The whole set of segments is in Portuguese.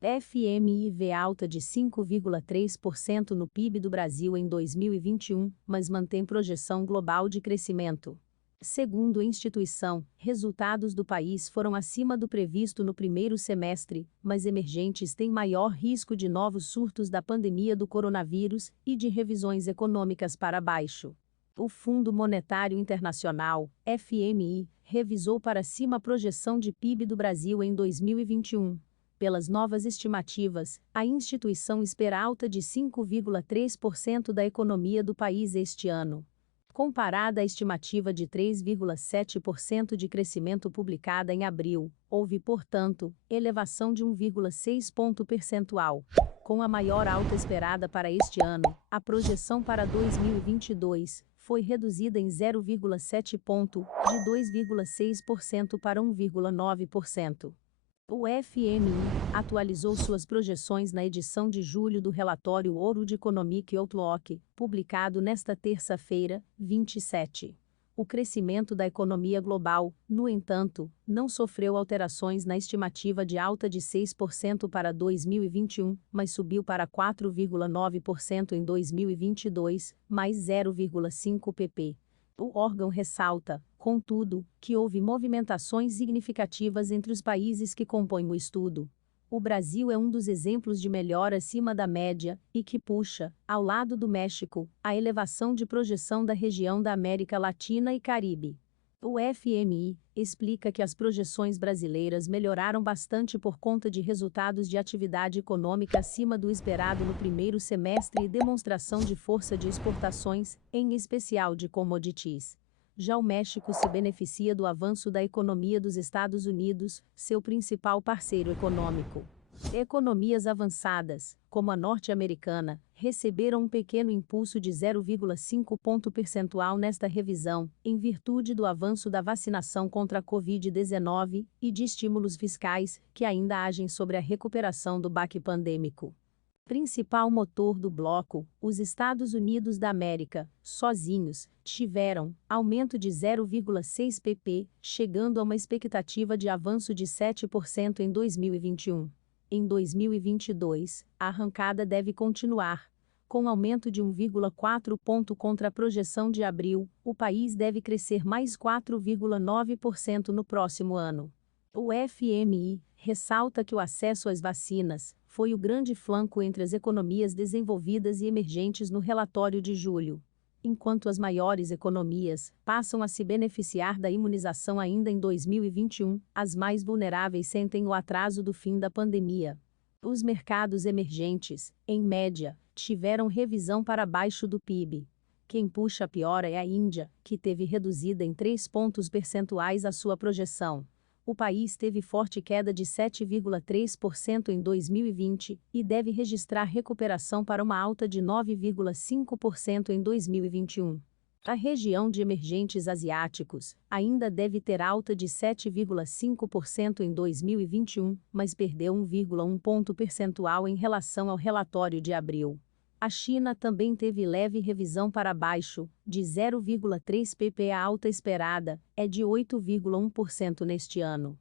FMI vê alta de 5,3% no PIB do Brasil em 2021, mas mantém projeção global de crescimento. Segundo a instituição, resultados do país foram acima do previsto no primeiro semestre, mas emergentes têm maior risco de novos surtos da pandemia do coronavírus e de revisões econômicas para baixo. O Fundo Monetário Internacional, FMI, revisou para cima a projeção de PIB do Brasil em 2021. Pelas novas estimativas, a instituição espera alta de 5,3% da economia do país este ano. Comparada à estimativa de 3,7% de crescimento publicada em abril, houve, portanto, elevação de 1,6 ponto percentual. Com a maior alta esperada para este ano, a projeção para 2022 foi reduzida em 0,7 ponto, de 2,6% para 1,9%. O FMI atualizou suas projeções na edição de julho do relatório World Economic Outlook, publicado nesta terça-feira, 27. O crescimento da economia global, no entanto, não sofreu alterações na estimativa de alta de 6% para 2021, mas subiu para 4,9% em 2022, mais 0,5 pp. O órgão ressalta, contudo, que houve movimentações significativas entre os países que compõem o estudo. O Brasil é um dos exemplos de melhora acima da média, e que puxa, ao lado do México, a elevação de projeção da região da América Latina e Caribe. O FMI explica que as projeções brasileiras melhoraram bastante por conta de resultados de atividade econômica acima do esperado no primeiro semestre e demonstração de força de exportações, em especial de commodities. Já o México se beneficia do avanço da economia dos Estados Unidos, seu principal parceiro econômico. Economias avançadas, como a norte-americana, receberam um pequeno impulso de 0,5 ponto percentual nesta revisão, em virtude do avanço da vacinação contra a Covid-19 e de estímulos fiscais, que ainda agem sobre a recuperação do baque pandêmico. Principal motor do bloco, os Estados Unidos da América, sozinhos, tiveram aumento de 0,6 pp, chegando a uma expectativa de avanço de 7% em 2021. Em 2022, a arrancada deve continuar. Com aumento de 1,4 ponto contra a projeção de abril, o país deve crescer mais 4,9% no próximo ano. O FMI ressalta que o acesso às vacinas foi o grande flanco entre as economias desenvolvidas e emergentes no relatório de julho. Enquanto as maiores economias passam a se beneficiar da imunização ainda em 2021, as mais vulneráveis sentem o atraso do fim da pandemia. Os mercados emergentes, em média, tiveram revisão para baixo do PIB. Quem puxa a piora é a Índia, que teve reduzida em 3 pontos percentuais a sua projeção. O país teve forte queda de 7,3% em 2020 e deve registrar recuperação para uma alta de 9,5% em 2021. A região de emergentes asiáticos ainda deve ter alta de 7,5% em 2021, mas perdeu 1,1 ponto percentual em relação ao relatório de abril. A China também teve leve revisão para baixo, de 0,3 pp. A alta esperada é de 8,1% neste ano.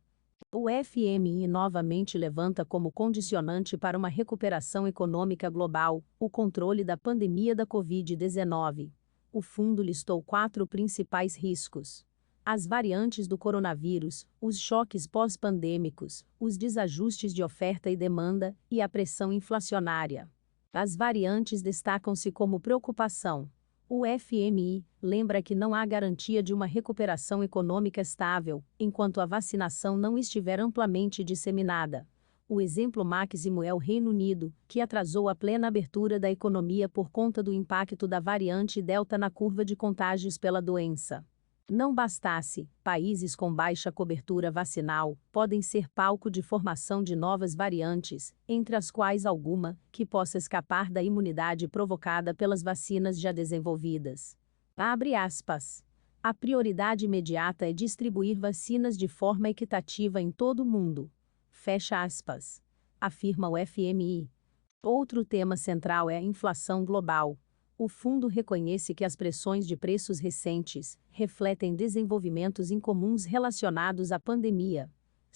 O FMI novamente levanta como condicionante para uma recuperação econômica global o controle da pandemia da Covid-19. O fundo listou 4 principais riscos: as variantes do coronavírus, os choques pós-pandêmicos, os desajustes de oferta e demanda e a pressão inflacionária. As variantes destacam-se como preocupação. O FMI lembra que não há garantia de uma recuperação econômica estável, enquanto a vacinação não estiver amplamente disseminada. O exemplo máximo é o Reino Unido, que atrasou a plena abertura da economia por conta do impacto da variante Delta na curva de contágios pela doença. Não bastasse, países com baixa cobertura vacinal podem ser palco de formação de novas variantes, entre as quais alguma que possa escapar da imunidade provocada pelas vacinas já desenvolvidas. Abre aspas. A prioridade imediata é distribuir vacinas de forma equitativa em todo o mundo. Fecha aspas. Afirma o FMI. Outro tema central é a inflação global. O fundo reconhece que as pressões de preços recentes refletem desenvolvimentos incomuns relacionados à pandemia.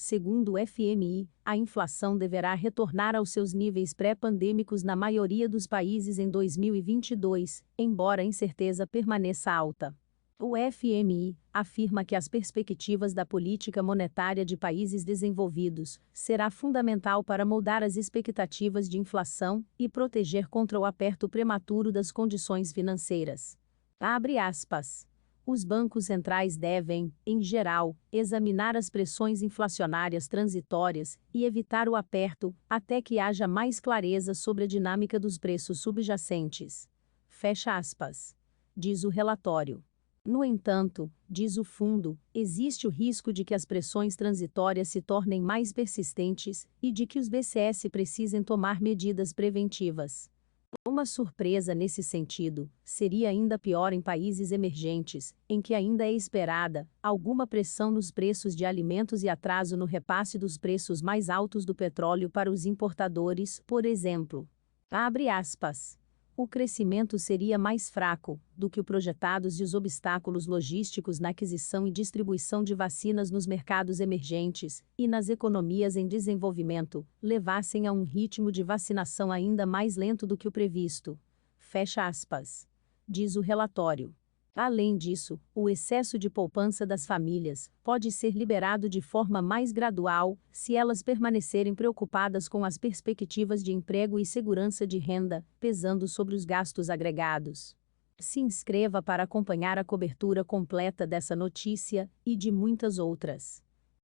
Segundo o FMI, a inflação deverá retornar aos seus níveis pré-pandêmicos na maioria dos países em 2022, embora a incerteza permaneça alta. O FMI afirma que as perspectivas da política monetária de países desenvolvidos será fundamental para moldar as expectativas de inflação e proteger contra o aperto prematuro das condições financeiras. Abre aspas. Os bancos centrais devem, em geral, examinar as pressões inflacionárias transitórias e evitar o aperto, até que haja mais clareza sobre a dinâmica dos preços subjacentes. Fecha aspas. Diz o relatório. No entanto, diz o fundo, existe o risco de que as pressões transitórias se tornem mais persistentes e de que os BCS precisem tomar medidas preventivas. Uma surpresa nesse sentido seria ainda pior em países emergentes, em que ainda é esperada alguma pressão nos preços de alimentos e atraso no repasse dos preços mais altos do petróleo para os importadores, por exemplo. Abre aspas. O crescimento seria mais fraco do que o projetado se os obstáculos logísticos na aquisição e distribuição de vacinas nos mercados emergentes e nas economias em desenvolvimento levassem a um ritmo de vacinação ainda mais lento do que o previsto. Fecha aspas. Diz o relatório. Além disso, o excesso de poupança das famílias pode ser liberado de forma mais gradual, se elas permanecerem preocupadas com as perspectivas de emprego e segurança de renda, pesando sobre os gastos agregados. Se inscreva para acompanhar a cobertura completa dessa notícia e de muitas outras.